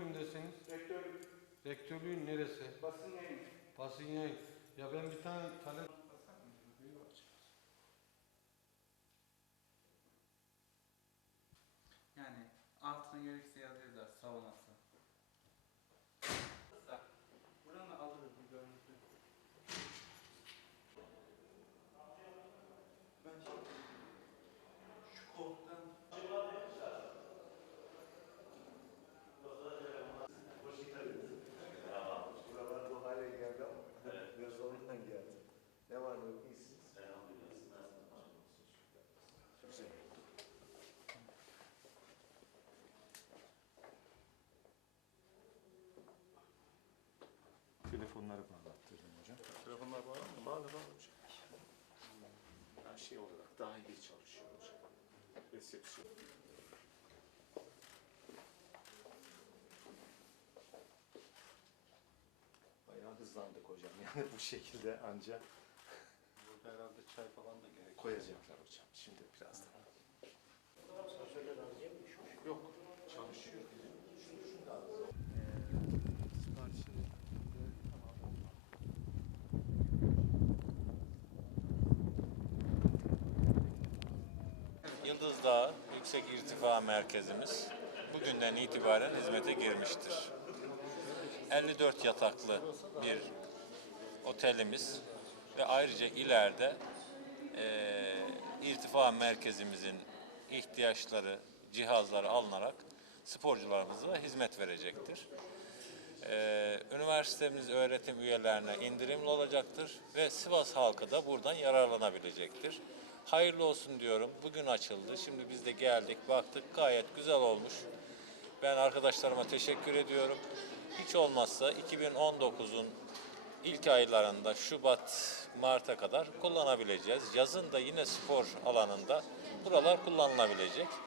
bölümdesiniz? Rektörlük. Rektörlüğün neresi? Basın yayın. Basın yayın. Ya ben bir tane talep... Yani altına gerekirse yazıyorlar savunası. Telefonları bağlattırdım hocam. Telefonlar bağlı mı? Bağlı bağlı hocam. Her şey olarak daha iyi çalışıyor hocam. Resepsiyon. Bayağı hızlandık hocam. Yani bu şekilde ancak Burada herhalde çay falan da gerek. koyacaklar hocam. Şimdi birazdan. Yüksek İrtifa Merkezimiz bugünden itibaren hizmete girmiştir. 54 yataklı bir otelimiz ve ayrıca ileride eee irtifa merkezimizin ihtiyaçları, cihazları alınarak sporcularımıza hizmet verecektir. Ee, üniversitemiz öğretim üyelerine indirimli olacaktır ve Sivas halkı da buradan yararlanabilecektir. Hayırlı olsun diyorum. Bugün açıldı. Şimdi biz de geldik, baktık gayet güzel olmuş. Ben arkadaşlarıma teşekkür ediyorum. Hiç olmazsa 2019'un ilk aylarında Şubat, Mart'a kadar kullanabileceğiz. Yazın da yine spor alanında buralar kullanılabilecek.